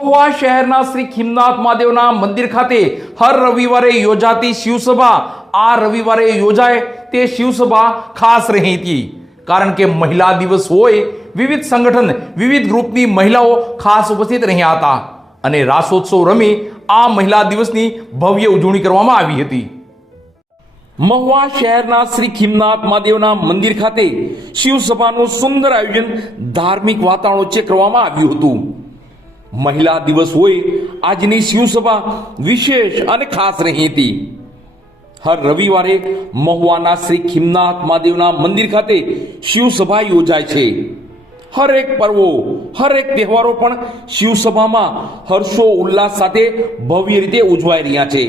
મહુવા શહેરના શ્રી ખીમનાથ મહાદેવના મંદિર ખાતે હર રવિવારે યોજાતી શિવસભા આ રવિવારે યોજાય તે શિવસભા ખાસ રહી હતી, કારણ કે મહિલા દિવસ હોય, વિવિધ સંગઠન વિવિધ ગ્રુપની મહિલાઓ ખાસ ઉપસ્થિત રહ્યા હતા અને રાસોત્સવ રમી આ મહિલા દિવસની ભવ્ય ઉજવણી કરવામાં આવી હતી. મહુવા શહેરના શ્રી ખીમનાથ મહાદેવના મંદિર ખાતે શિવસભાનું સુંદર આયોજન ધાર્મિક વાતાવરણ વચ્ચે કરવામાં આવ્યું હતું. મહિલા દિવસ હોય, આજની શિવસભા વિશેષ અને ખાસ રહી હતી. હર રવિવારે મહુવાના શ્રી ખીમનાથ મહાદેવના મંદિર ખાતે શિવસભા યોજાય છે. હરેક પર્વો હરેક તહેવારો પણ શિવસભામાં હર્ષો ઉલ્લાસ સાથે ભવ્ય રીતે ઉજવાઈ રહ્યા છે.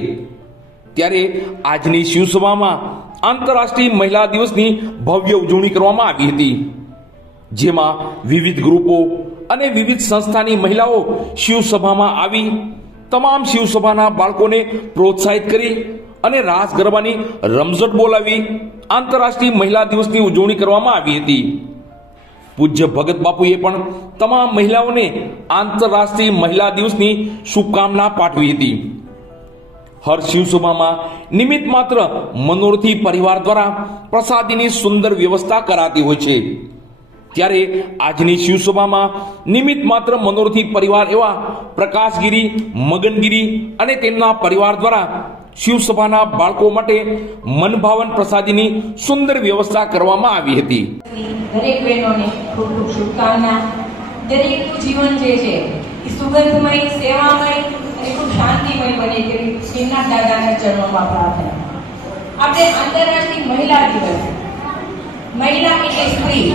ત્યારે આજની શિવસભામાં આંતરરાષ્ટ્રીય મહિલા દિવસની ભવ્ય ઉજવણી કરવામાં આવી હતી, જેમાં વિવિધ ગ્રુપો અને વિવિધ સંસ્થાની મહિલાઓ શિવસભામાં આવી તમામ શિવસભાના બાળકોને પ્રોત્સાહિત કરી અને રાસ ગરબાની રમઝટ બોલાવી આંતરરાષ્ટ્રીય મહિલા દિવસની ઉજવણી કરવામાં આવી હતી. પૂજ્ય ભગત બાપુએ પણ તમામ મહિલાઓને આંતરરાષ્ટ્રીય મહિલા દિવસની શુભકામના પાઠવી હતી. હર શિવસભામાં નિમિત્ત માત્ર મનોરથી પરિવાર દ્વારા પ્રસાદીની સુંદર વ્યવસ્થા કરાતી હોય છે. ત્યારે આજની શિવસભામાં નિમિત્ત માત્ર મનોરથી પરિવાર એવા પ્રકાશગીરી, મગનગીરી અને તેમના પરિવાર દ્વારા શિવસભાના બાળકો માટે મનભાવન પ્રસાદીની સુંદર વ્યવસ્થા કરવામાં આવી હતી. દરેક બહેનોને ખૂબ ખૂબ શુભકામના. દરેકનું જીવન જે છે એ સુગંધમય, સેવામય અને ખૂબ શાંતિમય બને તેવી શ્રીનાથ દાદાના ચરણોમાં પ્રાર્થના. આપણે આંતરરાષ્ટ્રીય મહિલા દિવસ, મહિલા એટલે સ્ત્રી,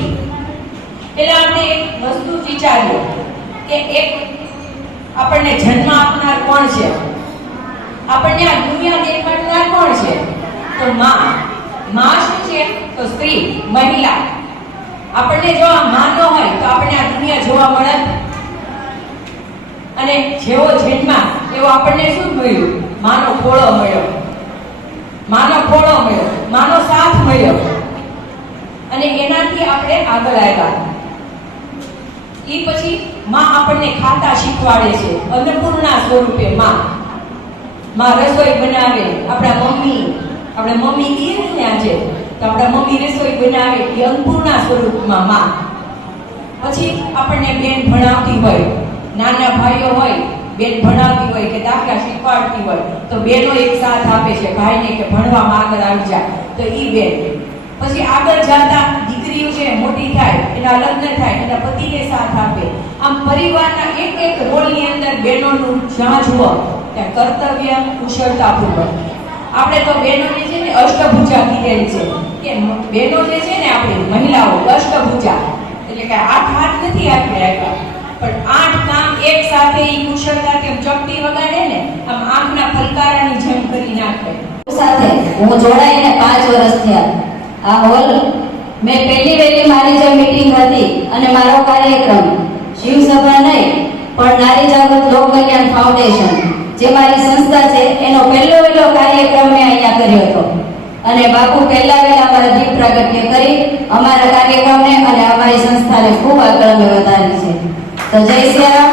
એટલે આપણે એક વસ્તુ વિચારીએ કે એક આપણને જન્મ આપનાર કોણ છે, આપણને આ દુનિયા દેખાડનાર કોણ છે? તો માં શું છે? તો સ્ત્રી, મહિલા. આપણને જો આ માં ન હોય તો આપણને આ દુનિયા જોવા મળે. અને જેવો જન્મ એવો આપણને શું મળ્યું? માનો ખોળો મળ્યો, માનો સાથ મળ્યો અને એનાથી આપણે આગળ આવ્યા. એ પછી માં આપણને ખાતા શીખવાડે છે અન્નપૂર્ણા સ્વરૂપે. માં રસોઈ બનાવે. આપણા મમ્મી કહીએ ને આજે તો આપણા મમ્મી રસોઈ બનાવે એ અન્નપૂર્ણા સ્વરૂપમાં માં. પછી આપણને બેન ભણાવતી હોય, નાના ભાઈઓ હોય, બેન ભણાવતી હોય કે દાખલા શીખવાડતી હોય તો બેનો એક સાથ આપે છે ભાઈને કે ભણવામાં આગળ આવી જાય તો ઈ બેન. પછી આગળ જતા દીકરીઓ છે મોટી થાય, એના લગ્ન થાય, એના પતિને સાથ આપે. આમ પરિવારના એક એક રોલની અંદર બહેનોનું જ્યાં જુઓ ત્યાં કર્તવ્ય કુશળતાપૂર્વક. આપણે તો બહેનોને છે ને અષ્ટભુજા કીધેલી છે કે બહેનો જે છે ને આપણી મહિલાઓ અષ્ટભુજા, એટલે કે 8 હાથ નથી આપ્યા પણ 8 કામ એક સાથે ઈ કુશળતા કેમ ચપટી વગાડે ને આમ આંખના ફલકારાની જેમ કરી નાખે. સાથે હું જોડાઈને 5 વર્ષ થયા. આ હોલ મેં પહેલી મારી જે મીટિંગ હતી અને મારો કાર્યક્રમ શિવસભા નહીં પણ નારી જાગૃત લોક કલ્યાણ ફાઉન્ડેશન જે મારી સંસ્થા છે એનો પહેલો કાર્યક્રમ મેં અહીંયા કર્યો હતો. અને બાપુ પહેલા અમારા દીપ પ્રાગટ્ય કરી અમારા કાર્યક્રમને અને અમારી સંસ્થાને ખૂબ આગળ અમે વધારી છે. તો જય શ્રી રામ.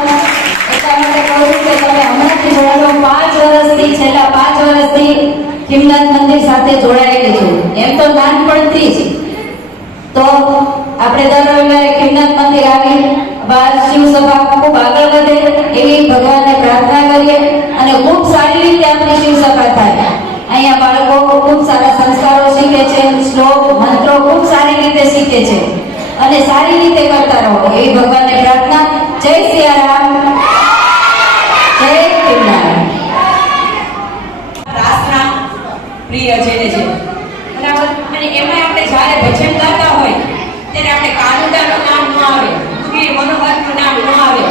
એટલા માટે કહું છું કે તમે હમણાંથી જોડાલો. 5 વર્ષથી છેલ્લા 5 વર્ષથી ખીમનાથ મંદિર સાથે જોડાયેલી છું. એમ તો નાનપણથી જ તો આપણે દર રવિવારે ખીમનાથ મંદિર આવી શિવસભા ખૂબ આગળ વધે એવી ભગવાનને પ્રાર્થના કરીએ અને ખૂબ સારી રીતે આપણી શિવસભા થાય. અહીંયા બાળકો ખૂબ સારા સંસ્કારો શીખે છે, શ્લોક મંત્રો ખૂબ સારી રીતે શીખે છે અને સારી રીતે કરતા રહો એવી ભગવાનને પ્રાર્થના. જય સિયારામ, જય ખીમનાથ. રાસના પ્રિય જેને છે બરાબર. અને એમાં આપણે જ્યારે ભજન ગાતા હોય ત્યારે આપણે કાનુડાનું નામ ન આવે, દુગી મનોહરનું નામ ન આવે,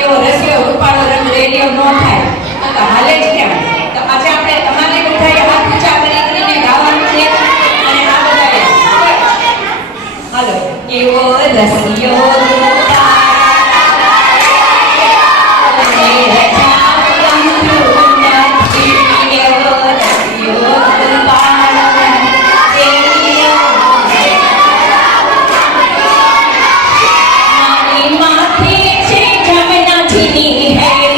એવો રસિયો રૂપાળો રંગ રેડિયો ન થાય તો હાલે જ કેમ? તો આજે આપણે તમારે બધાએ હાથ ઊંચા કરીને ગાવાનું છે અને આ બધાએ હાલો એવો રસિયો માથે છે જમના જીની હૈ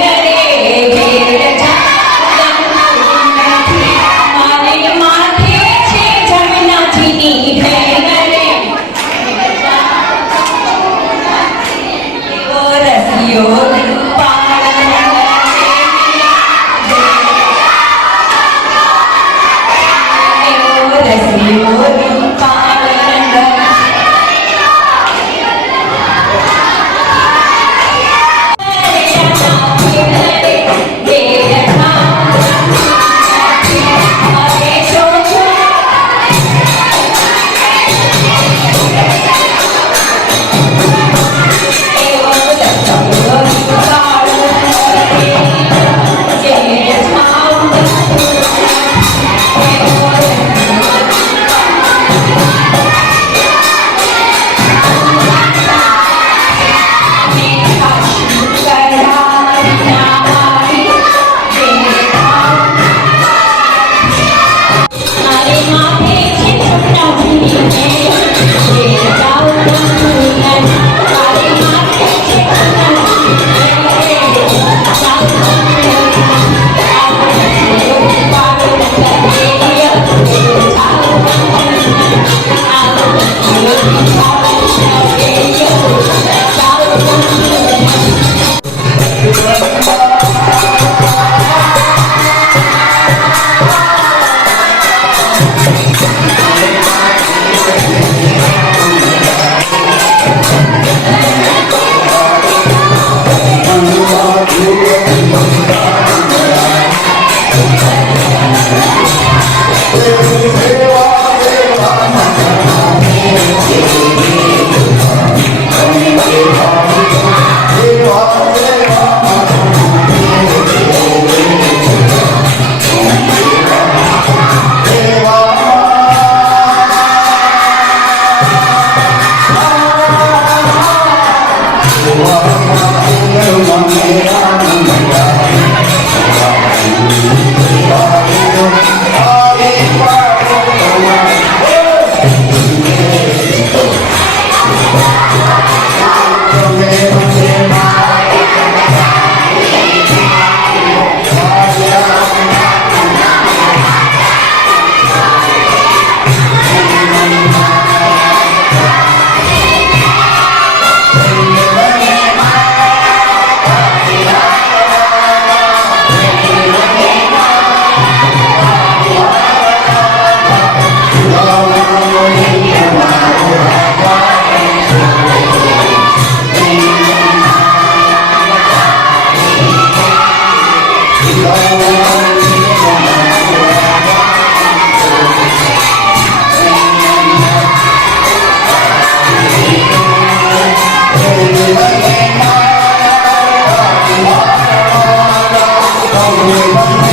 Hãy subscribe cho kênh Ghiền Mì Gõ để không bỏ lỡ